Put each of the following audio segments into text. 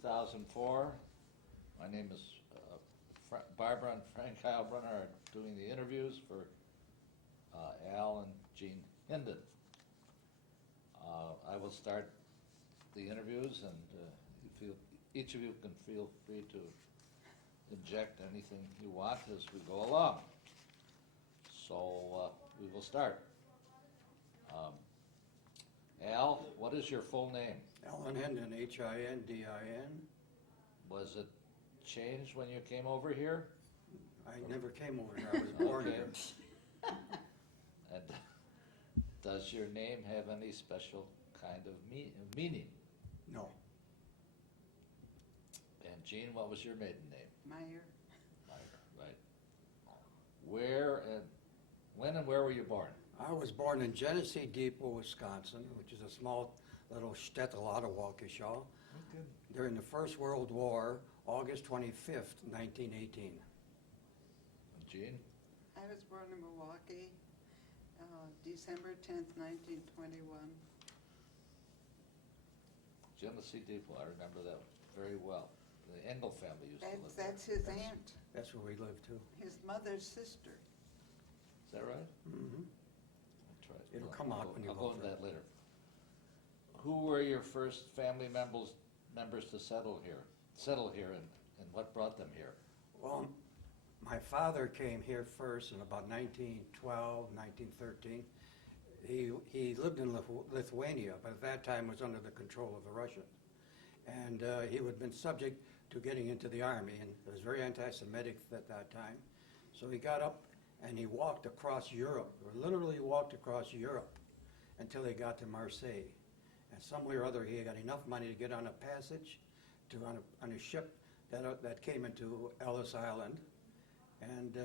2004. My name is Barbara and Frank Heilbrunner are doing the interviews for Al and Jeanne Hindin. I will start the interviews, and each of you can feel free to inject anything you want as we go along. So we will start. Al, what is your full name? Allan Hindin, Hindin. Was it changed when you came over here? I never came over here, I was born Okay. here. And does your name have any special kind of meaning? No, And Jeanne, what was your maiden name? Meyer, Right. When and where were you born? I was born in Genesee Depot, Wisconsin, which is a small little shtetl out of Waukesha, during the First World War, August 25th, 1918. And Jeanne? I was born in Milwaukee, December 10th, 1921. Genesee Depot, I remember that very well. The Engel family used to live there. That's his aunt, That's where we lived too. his mother's sister. Is that right? Mm-hmm. That's right. It'll come out when you I'll go go into through. that later. Who were your first family members to settle here, and what brought them here? Well, my father came here first in about 1912, 1913. He lived in Lithuania, but at that time was under the control of the Russians. And he had been subject to getting into the army, and it was very anti-Semitic at that time. So he got up and he walked across Europe, or literally walked across Europe until he got to Marseille. And some way or other he got enough money to get on a passage on a ship that came into Ellis Island. And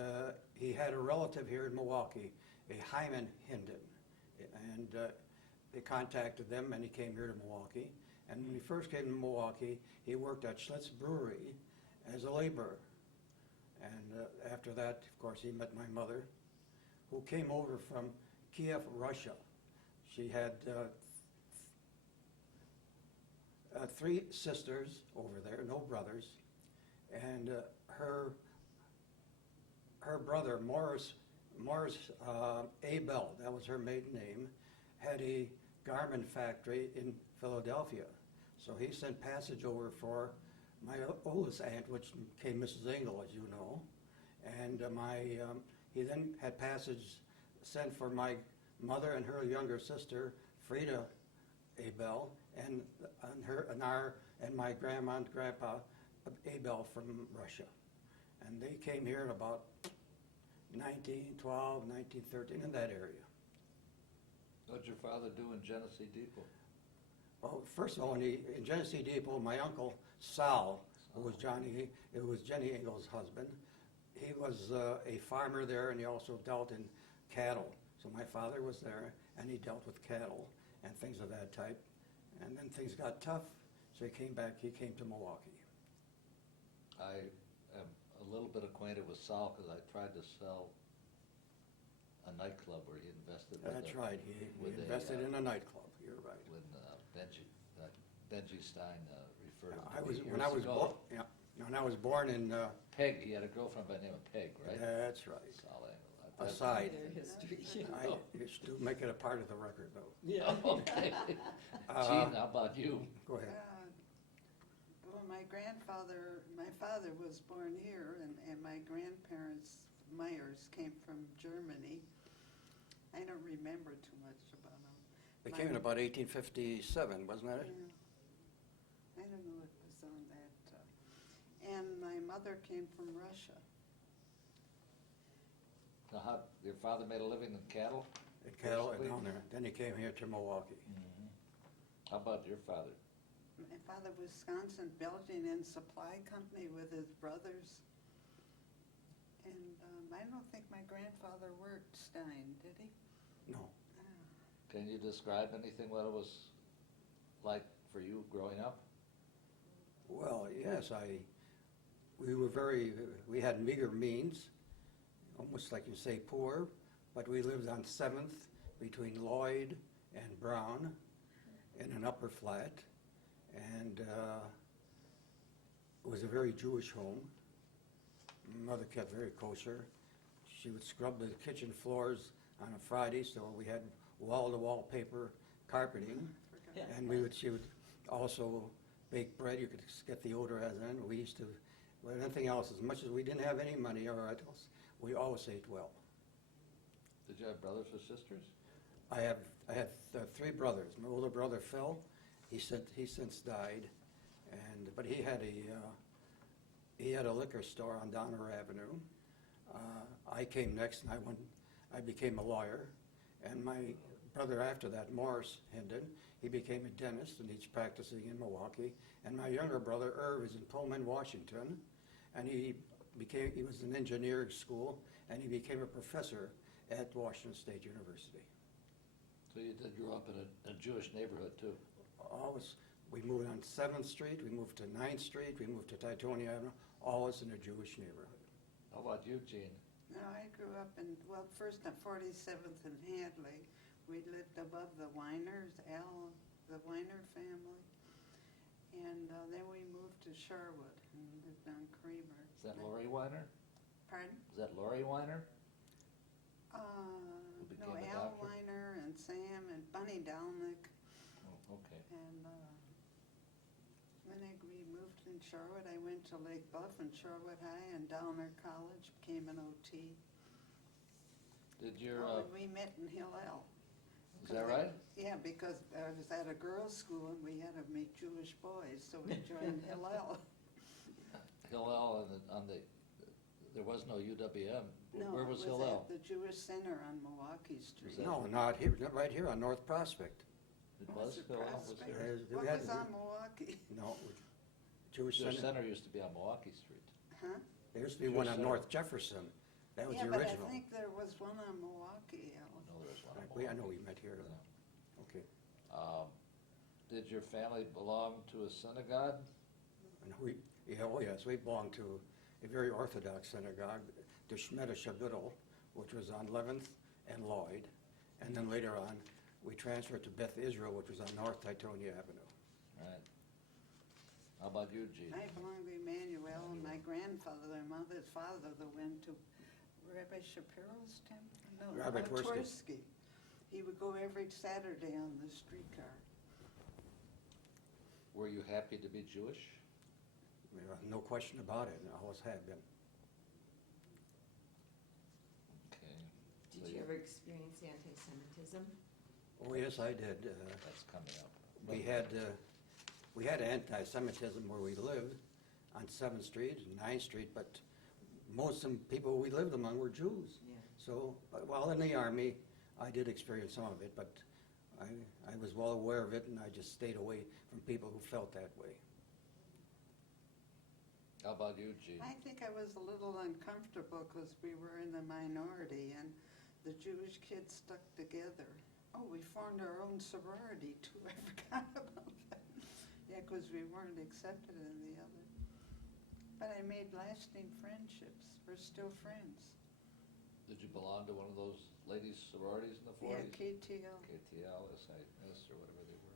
he had a relative here in Milwaukee, a Hyman Hindin. And they contacted them and he came here to Milwaukee. And when he first came to Milwaukee, he worked at Schlitz Brewery as a laborer. And after that, of course, he met my mother, who came over from Kiev, Russia. She had three sisters over there, no brothers. And her brother, Morris Abel, that was her maiden name, had a garment factory in Philadelphia. So he sent passage over for my oldest aunt, which became Mrs. Engel, as you know. And he then had passage sent for my mother and her younger sister, Frida Abel, and my grandma and grandpa, Abel, from Russia. And they came here in about 1912, 1913, in that area. What did your father do in Genesee Depot? Well, first of all, in Genesee Depot, my uncle Sal, who was Jenny Engel's husband, he was a farmer there, and he also dealt in cattle. So my father was there, and he dealt with cattle and things of that type. And then things got tough, so he came to Milwaukee. I am a little bit acquainted with Sal because I tried to sell a nightclub where he invested. That's right, he invested in a nightclub, you're right. When Benji Stein referred I to was, me when years I was ago. when I was born in, Peg, he had a girlfriend by the name of Peg, right? that's right. Sal Engel. Aside, Their history. I used to make it a part of the record, though. Yeah. Okay. Jeanne, how about you? Go ahead. Well, my father was born here, and my grandparents, Meyers, came from Germany. I don't remember too much about them. They came in about 1857, wasn't that it? I don't know what was on that. And my mother came from Russia. Now, your father made a living in cattle? In cattle and Basically. down there. Then he came here to Milwaukee. How about your father? My father was Wisconsin Belgian and Supply Company with his brothers. And I don't think my grandfather worked Stein, did he? No. Can you describe anything what it was like for you growing up? Well, yes, we had meager means, almost like you say poor, but we lived on 7th between Lloyd and Brown in an upper flat. And It was a very Jewish home. Mother kept very kosher. She would scrub the kitchen floors on a Friday, so we had wall-to-wall paper carpeting. Forgot. And she would also bake bread. You could get the odor as in. We used to, well, anything else, as much as we didn't have any money or else, we always ate well. Did you have brothers or sisters? I had 3 brothers. My older brother Phil, he since died, but he had a liquor store on Donner Avenue. I came next, and I became a lawyer, and my brother after that, Morris Hindin, he became a dentist, and he's practicing in Milwaukee. And my younger brother Irv is in Pullman, Washington, and he was in engineering school, and he became a professor at Washington State University. So you did grow up in a Jewish neighborhood too? We moved on 7th Street, we moved to 9th Street, we moved to Titonia Avenue, always in a Jewish neighborhood. How about you, Jeanne? No, I grew up first on 47th and Hadley. We lived above the Weiners, the Weiner family. And then we moved to Sherwood and lived on Creamer. Is that Lori Weiner? Pardon? Is that Lori Weiner? No, became a Al doctor? Weiner and Sam and Bunny Dalnick. Oh, okay. And when we moved in Sherwood, I went to Lake Bluff and Sherwood High and Downer College, became an OT. Did your, And we met in Hillel. is that right? Yeah, because I was at a girls' school and we had to meet Jewish boys, so we joined Hillel. Hillel there was no UWM. Where was No, it Hillel? was at the Jewish Center on Milwaukee Street. that- No, not here, right here on North Prospect. It was it Hillel? Was Prospect? there? We What had- was on Milwaukee? No, Jewish Your Center. center used to be on Milwaukee Street. Huh? There used to be Jewish one on Center. North Jefferson. That was Yeah, the but original. I think there was one on Milwaukee, Alan. No, there was one on I know Milwaukee. we met here. Yeah. Okay. Did your family belong to a synagogue? And yes, we belonged to a very Orthodox synagogue, the Shmeda Shabidel, which was on 11th and Lloyd. And then later on, we transferred to Beth Israel, which was on North Titonia Avenue. Right. How about you, Jean? I belong to Emmanuel, and my grandfather, my mother's father, that went to Rabbi Shapiro's temple? No, Rabbi Twersky. Twersky. He would go every Saturday on the streetcar. Were you happy to be Jewish? No question about it, and always have been. Okay. So Did you ever experience anti-Semitism? Oh, yes, I did. That's coming up. We had anti-Semitism where we lived on 7th Street and 9th Street, but most of the people we lived among were Jews. Yeah. So, while in the Army, I did experience some of it, but I was well aware of it, and I just stayed away from people who felt that way. How about you, Jean? I think I was a little uncomfortable because we were in the minority and the Jewish kids stuck together. Oh, we formed our own sorority too. I forgot about that. Yeah, because we weren't accepted in the other. But I made lasting friendships. We're still friends. Did you belong to one of those ladies' sororities in the Yeah, 40s? KTL. KTL, SIS, or whatever they were.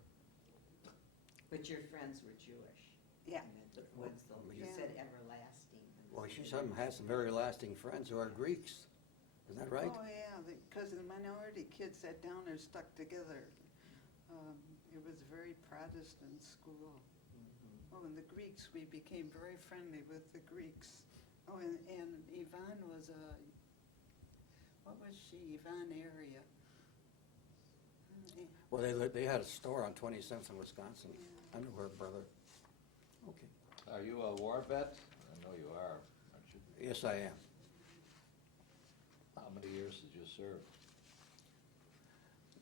But your friends were Jewish? Yeah. And the ones, you Yeah. said everlasting. Well, she has some very lasting friends who are Greeks. Isn't that right? Oh, yeah, because the minority kids that down there stuck together. It was a very Protestant school. Mhm. Oh, and the Greeks, we became very friendly with the Greeks. Oh, and Yvonne was what was she, Yvonne area? Well, they had a store on 27th in Wisconsin. Yeah. I knew her brother. Okay. Are you a war vet? I know you are, aren't you? Yes, I am. How many years did you serve?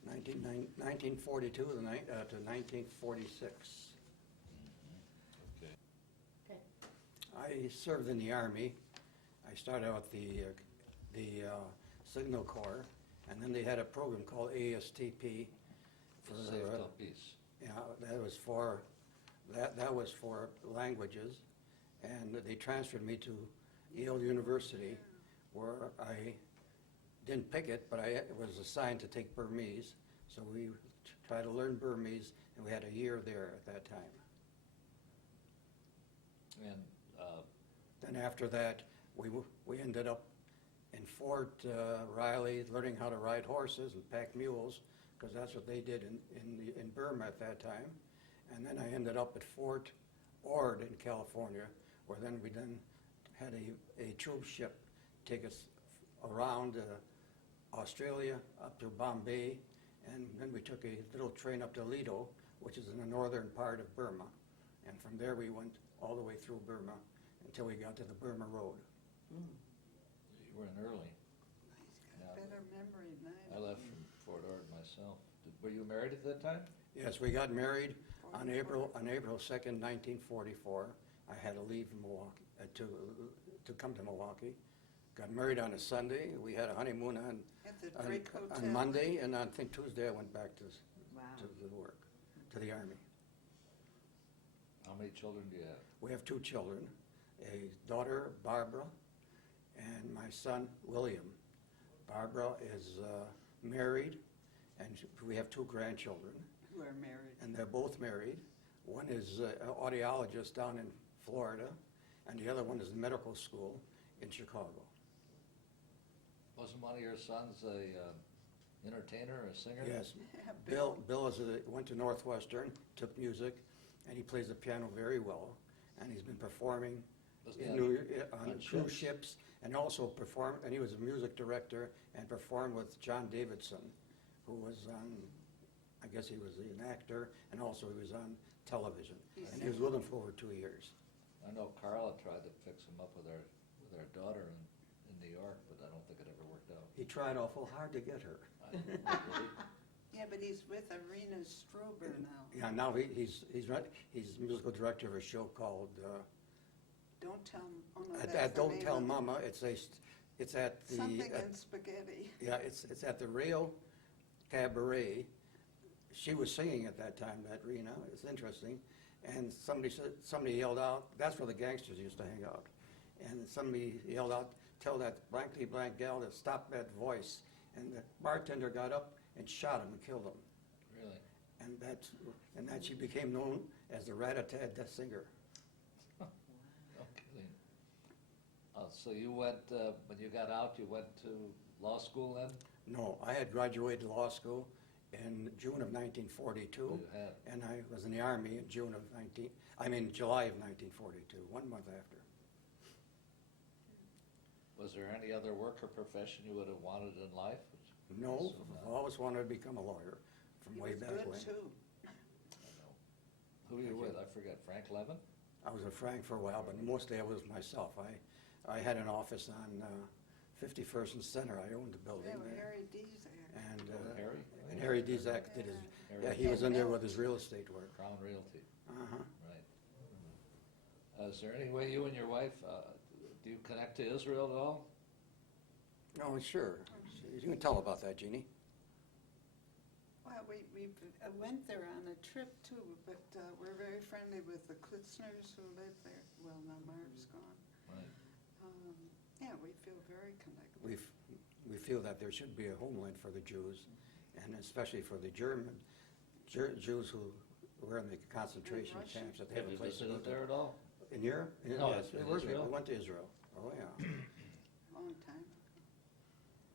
1942 to 1946. Okay. Okay. I served in the Army. I started out the Signal Corps, and then they had a program called ASTP. Safe till peace. Yeah, that was for languages, and they transferred me to Yale University, where I didn't pick it, but I was assigned to take Burmese. So we tried to learn Burmese, and we had a year there at that time. And Then after that, we ended up in Fort Riley, learning how to ride horses and pack mules, because that's what they did in Burma at that time. And then I ended up at Fort Ord in California, where then we had a troop ship take us around Australia up to Bombay, and then we took a little train up to Lido, which is in the northern part of Burma. And from there we went all the way through Burma until we got to the Burma Road. Mm. You were in early. He's got Yeah. better memory than I I do. left from Fort Ord myself. Were you married at that time? Yes, we got married on 44. April 2nd, 1944. I had to leave Milwaukee, to come to Milwaukee. Got married on a Sunday. We had a honeymoon At the Drake Hotel. on Monday, and I think Tuesday I went back to Wow. the work, to the Army. How many children do you have? We have 2 children, a daughter, Barbara, and my son, William. Barbara is married, and we have 2 grandchildren, Who are married. and they're both married. One is an audiologist down in Florida, and the other one is in medical school in Chicago. Wasn't one of your sons a entertainer or a singer? Yes, Yeah, Bill went to Northwestern, took music, and he plays the piano very well, and he's been performing Wasn't in on on cruise ships? ships, and also performed, and he was a music director and performed with John Davidson, who was on, I guess he was an actor, and also he was on television. He's- And he was with him for over 2 years. I know Carla tried to fix him up with her daughter in New York, but I don't think it ever worked out. He tried awful hard to get her. Really? Yeah, but he's with Arena Strober now. Yeah, now he's musical director of a show called, Don't tell him, oh no, at that's the Don't name Tell of- Mama, it's at the. Something at- in spaghetti. Yeah, it's at the Rio Cabaret. She was singing at that time, that Rena. It's interesting. And somebody yelled out, that's where the gangsters used to hang out. And somebody yelled out, tell that blankety blank gal to stop that voice. And the bartender got up and shot him and killed him. Really? And that she became known as the Rat-a-tat Death Singer. No kidding. So you went, when you got out, you went to law school then? No, I had graduated law school in June of 1942. You had. And I was in the Army in July of 1942, 1 month after. Was there any other work or profession you would have wanted in life? No, Assume I've not. always wanted to become a lawyer from He way was back good when. too. I know. Who were you with? I forget. Frank Levin? I was a Frank for a while, but mostly I was myself. I had an office on 51st and Center. I owned the building Yeah, with there. Harry Dezak. And Harry? and Harry Dezak did his, Harry. yeah, he was in there with his real estate work. Crown Realty, Uh-huh. right. Is there any way you and your wife, do you connect to Israel at all? Oh, sure. You can tell about that, Jeannie. Well, we went there on a trip too, but we're very friendly with the Klitzners who live there. Well, now Marv's gone. Right. Yeah, we feel very connected. We feel that there should be a homeland for the Jews, and especially for the German Jews who were in the concentration Russia. camps, that they Have have a you place to go visited to. there at all? In Europe? No, Yes, in we Israel? went to Israel. Oh, yeah. Long time ago.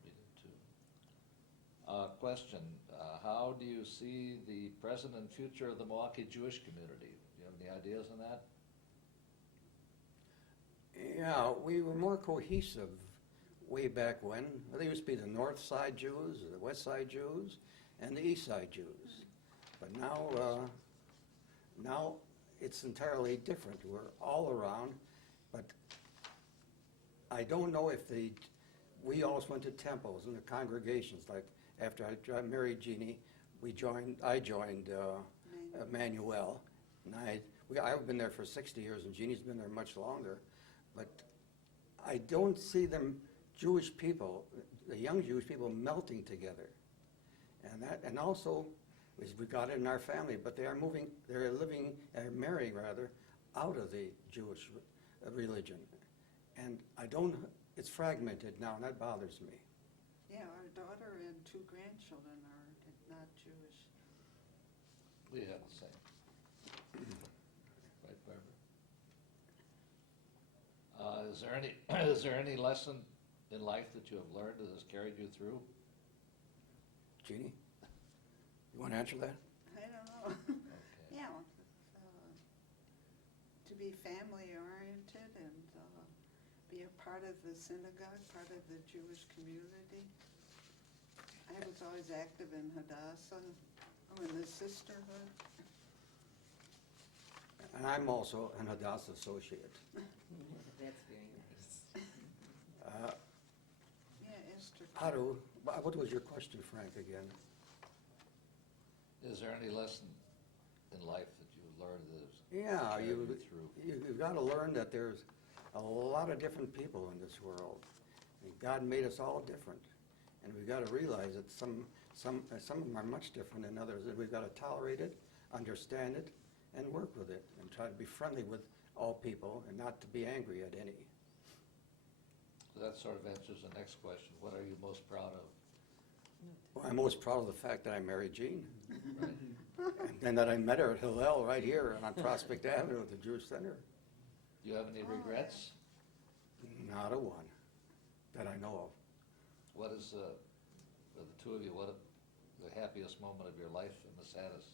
We did too. Question, how do you see the present and future of the Milwaukee Jewish community? Do you have any ideas on that? Yeah, we were more cohesive way back when. There used to be the North Side Jews, the West Side Jews, and the East Side Jews. But now it's entirely different. We're all around, but I don't know if we always went to temples and the congregations. Like after I married Jeannie, I joined Emmanuel, and I've been there for 60 years, and Jeannie's been there much longer. But I don't see them Jewish people, the young Jewish people, melting together, and also we got it in our family. But they're marrying rather, out of the Jewish religion, and it's fragmented now, and that bothers me. Yeah, our daughter and 2 grandchildren are not Jewish. We have the same. Right, Barbara? Is there any, is there any lesson in life that you have learned that has carried you through? Jeannie, you want to answer that? I don't know. Okay. Yeah, to be family-oriented and be a part of the synagogue, part of the Jewish community. I was always active in Hadassah, in the sisterhood. And I'm also an Hadassah associate. That's very nice. Yeah, Esther. What was your question, Frank, again? Is there any lesson in life that you've learned that has Yeah, carried you through? you've got to learn that there's a lot of different people in this world. And God made us all different. And we've got to realize that some of them are much different than others, and we've got to tolerate it, understand it, and work with it, and try to be friendly with all people, and not to be angry at any. That sort of answers the next question. What are you most proud of? Well, I'm most proud of the fact that I married Jeanne, Right? and that I met her at Hillel right here on Prospect Avenue at the Jewish Center. Do you have any Oh, regrets? Not a one that I know of. What is, for the two of you, what the happiest moment of your life and the saddest?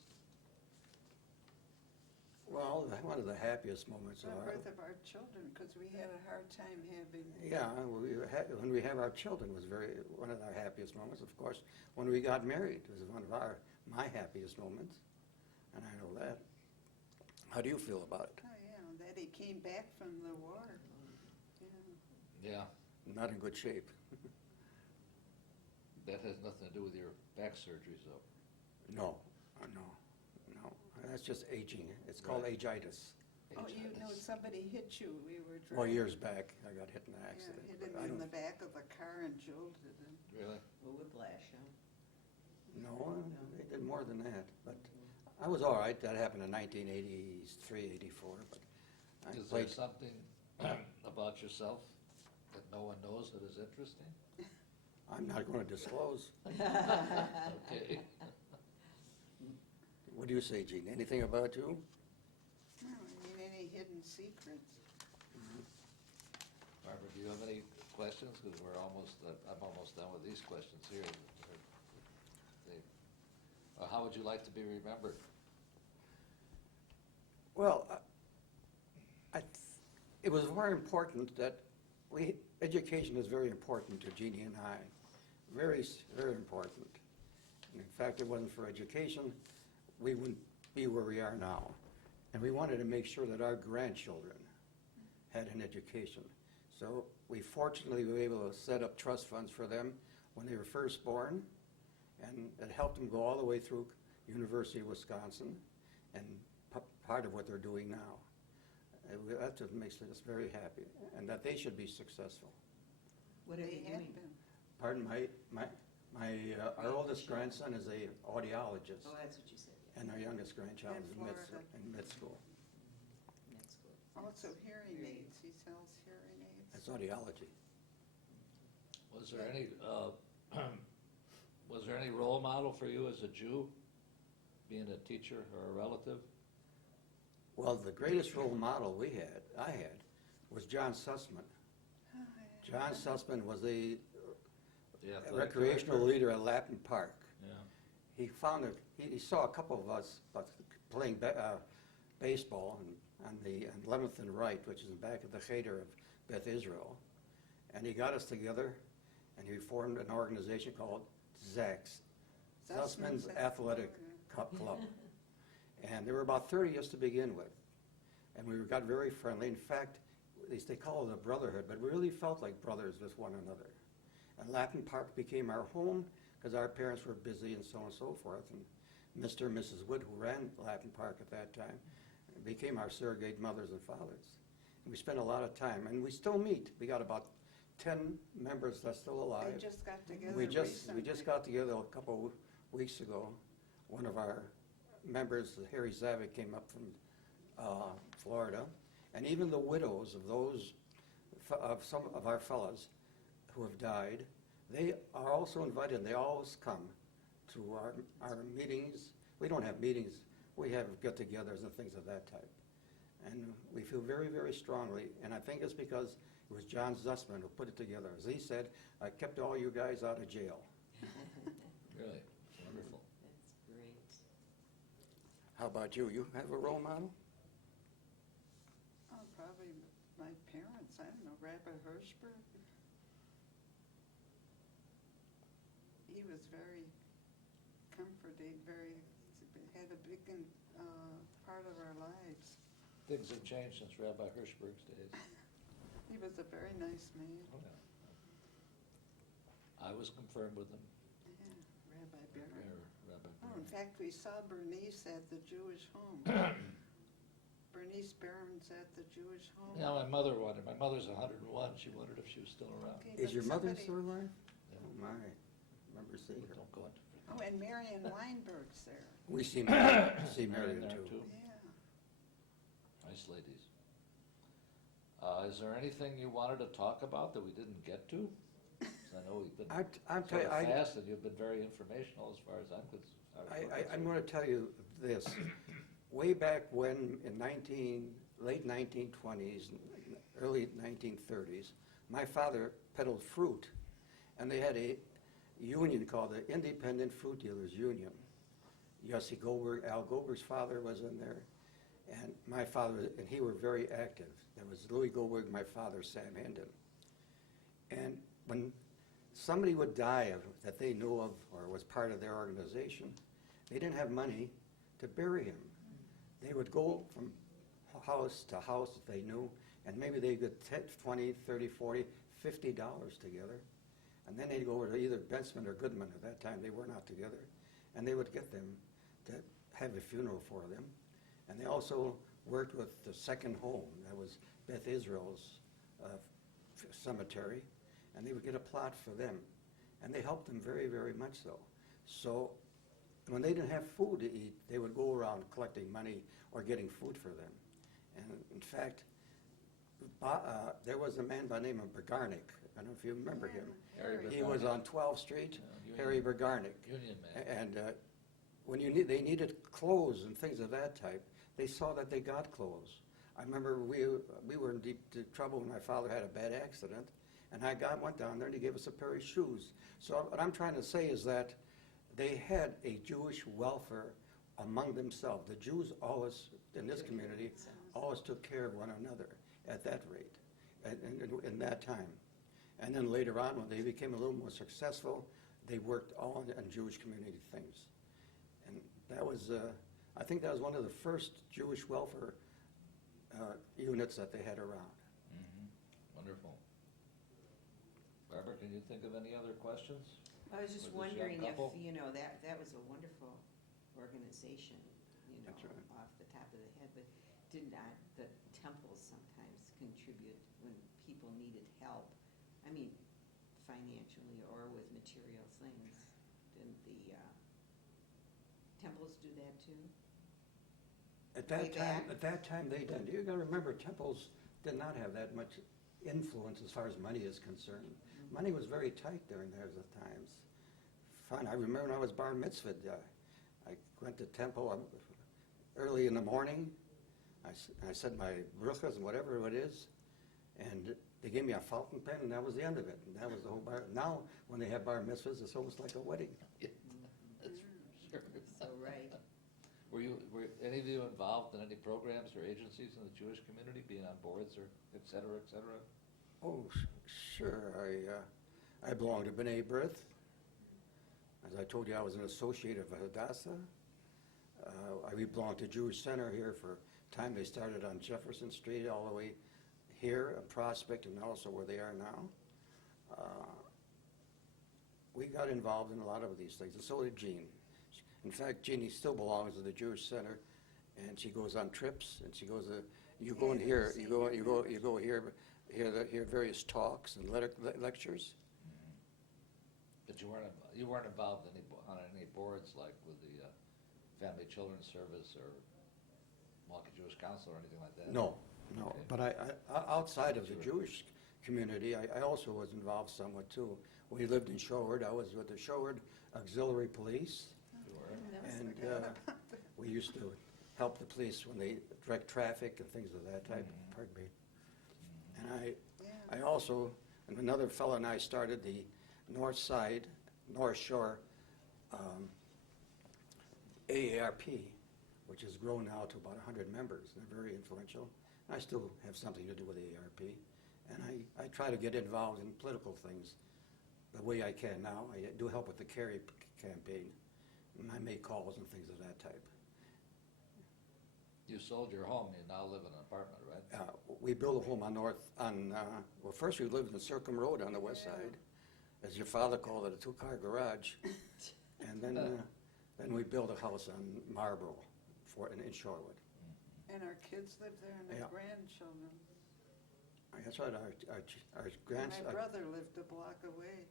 Well, one of the happiest moments The of our birth of our children, because we had a hard time having. Yeah, when we have our children was one of our happiest moments. Of course, when we got married was one of my happiest moments, and I know that. How do you feel about it? Oh, yeah, that he came back from the war. Yeah. Yeah, Not in good shape. that has nothing to do with your back surgeries, though. No. That's just aging. It's called Right. agitis. Oh, you know, somebody hit you, we were driving. Well, years back, I got hit in an Yeah, accident. hit but him I in don't- the back of a car and jolted him. Really? Whiplash, huh? No, they did more than that. But I was all right. That happened in 1983, 84. But I Is there played. something about yourself that no one knows that is interesting? I'm not going to disclose. Okay. What do you say, Gene? Anything about you? No, I mean, any hidden secrets? Barbara, do you have any questions? Because I'm almost done with these questions here. How would you like to be remembered? Well, it was very important that education is very important to Jeannie and I. Very, very important. And in fact, if it wasn't for education, we wouldn't be where we are now. And we wanted to make sure that our grandchildren had an education. So we fortunately were able to set up trust funds for them when they were first born, and it helped them go all the way through University of Wisconsin, and part of what they're doing now. That just makes us very happy, and that they should be successful. What are they They had doing? been. Pardon, our oldest grandson is a audiologist, Oh, that's what you said, yeah. and our youngest grandchild In is Florida. in med school. That's good. Also hearing Very aids, he sells hearing aids. That's audiology. Was there any, was there any role model for you as a Jew, being a teacher or a relative? Well, the greatest role model I had, was John Sussman. Oh, yeah. John Sussman was a The athletic recreational director? leader at Lappin Park. Yeah. He saw a couple of us playing baseball on the 11th and Right, which is in back of the Cheder of Beth Israel, and he got us together, and he formed an organization called ZACS, Sussman's Athletic Club. And there were about 30 of us to begin with, and we got very friendly. In fact, they call it a brotherhood, but we really felt like brothers with one another. And Lappin Park became our home because our parents were busy and so on and so forth. And Mr. and Mrs. Wood, who ran Lappin Park at that time, became our surrogate mothers and fathers. And we spent a lot of time, and we still meet. We got about 10 members that's still alive. They just got together We recently. just got together a couple weeks ago. One of our members, Harry Zavik, came up from Florida, and even the widows of some of our fellows who have died, they are also invited. They always come to our meetings. We don't have meetings. We have get-togethers and things of that type. And we feel very, very strongly, and I think it's because It was John Zussman who put it together. As he said, I kept all you guys out of jail. Really, wonderful. That's great. How about you? You have a role model? Oh, probably my parents, I don't know, Rabbi Hirschberg. He was very comforting, had a big part of our lives. Things have changed since Rabbi Hirschberg's days. He was a very nice man. Oh, yeah. I was confirmed with him. Yeah, Rabbi Barron. Rabbi Oh, in Barron. fact, we saw Bernice at the Jewish home. Bernice Barron's at the Jewish home. Yeah, my mother wanted, my mother's 101, she wondered if she was still around. Okay, Is but your mother somebody- still alive? Yeah. Oh, my. Remember seeing her. Don't go into. Oh, and Marion Weinberg's there. We see Marion there too. Yeah. Nice ladies. Is there anything you wanted to talk about that we didn't get to? 'Cause I know we've been I'm sort telling of you, fast and you've been very informational as far as I'm concerned. I'm going to tell you this. Way back when, in late 1920s, early 1930s, my father peddled fruit, and they had a union called the Independent Fruit Dealers Union. Yossi Goldberg, Al Goldberg's father was in there, and my father, and he were very active. There was Louis Goldberg, my father, Sam Hindin. And when somebody would die that they knew of or was part of their organization, they didn't have money to bury him. They would go from house to house that they knew, and maybe they get 10, 20, 30, 40, $50 together. And then they'd go over to either Benson or Goodman. At that time, they were not together. And they would get them to have a funeral for them. And they also worked with the second home. That was Beth Israel's cemetery. And they would get a plot for them. And they helped them very, very much so. So when they didn't have food to eat, they would go around collecting money or getting food for them. And in fact, there was a man by the name of Bergarnik. I don't know if you remember him. Harry He was Bergarnik. on 12th Street, Union- Harry Bergarnik. Union man. And when they needed clothes and things of that type, they saw that they got clothes. I remember we were in deep trouble when my father had a bad accident, and went down there and he gave us a pair of shoes. So what I'm trying to say is that they had a Jewish welfare among themselves. The Jews always, in this community, always took care of one another at that rate, in that time. And then later on, when they became a little more successful, they worked all on Jewish community things. And that was, I think that was one of the first Jewish welfare units that they had around. Mhm. Wonderful. Barbara, can you think of any other questions? I was just With this young wondering if, couple? that was a wonderful organization, That's right. off the top of the head, but did not the temples sometimes contribute when people needed help? I mean, financially or with material things. Didn't the temples do that too? At that Way time, back? they didn't. You gotta remember, temples did not have that much influence as far as money is concerned. Mm-hmm. Money was very tight during those times. Fun, I remember when I was bar mitzvahed, I went to temple early in the morning. I said my bruchas and whatever it is, and they gave me a fountain pen, and that was the end of it. And that was the whole bar. Now, when they have bar mitzvahs, it's almost like a wedding. That's sure. So, right. Were any of you involved in any programs or agencies in the Jewish community, being on boards or et cetera, et cetera? Oh, sure. I belonged to B'nai B'rith. As I told you, I was an associate of Hadassah. I belonged to Jewish Center here for time. They started on Jefferson Street all the way here, Prospect, and also where they are now. We got involved in a lot of these things, and so did Jeanne. In fact, Jeanne still belongs to the Jewish Center, and she goes on trips, and she goes you go and hear, you go hear various talks and lectures. But you weren't involved on any boards like with the Family Children's Service or Milwaukee Jewish Council or anything like that? No. Okay. But I outside of the Jewish community, I also was involved somewhat too. When we lived in Shorewood, I was with the Shorewood Auxiliary Police, You were? and we used to help the police when they direct traffic and things of that type. Mhm. Pardon me. And Yeah. I also, and another fellow and I started the North Side, North Shore AARP, which has grown now to about 100 members. They're very influential. I still have something to do with AARP. And I try to get involved in political things the way I can now. I do help with the Kerry campaign, and I make calls and things of that type. You sold your home, you now live in an apartment, right? We built a home well, first we lived in Circum Road on the west Yeah. side, as your father called it, a two-car garage. And then we built a house on Marlboro in Shorewood. And our kids live there and Yeah. our grandchildren. That's right, our And grandson. my brother lived a block away.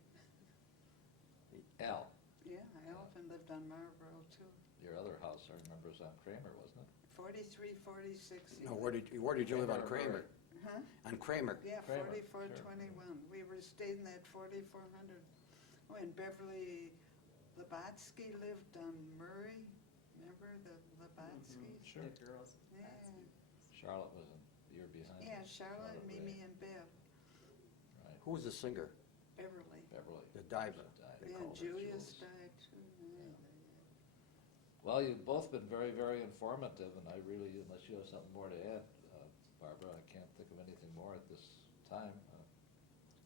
Al, Yeah, Alvin lived on Marlboro too. your other house, I remember, was on Kramer, wasn't it? 43, 46. No, where did you live on Kramer? Huh? On Kramer. Yeah, Kramer, 4421. We were staying at 4400. When Beverly Labatsky lived on Murray, remember the Labatskys? Sure. The girls. Yeah. Charlotte was a year behind. Yeah, Charlotte, Ray, Mimi, and Bev. Right, Who was the singer? Beverly. Beverly. The diver. She died. They Yeah, called her Julius Jules. died too. Yeah. Well, you've both been very, very informative, and I really, unless you have something more to add, Barbara, I can't think of anything more at this time,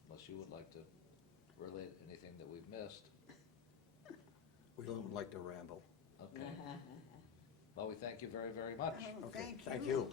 unless you would like to relate anything that we've missed. We don't like to ramble. Okay. Well, we thank you very, very much. Oh, Okay, thank you. thank you.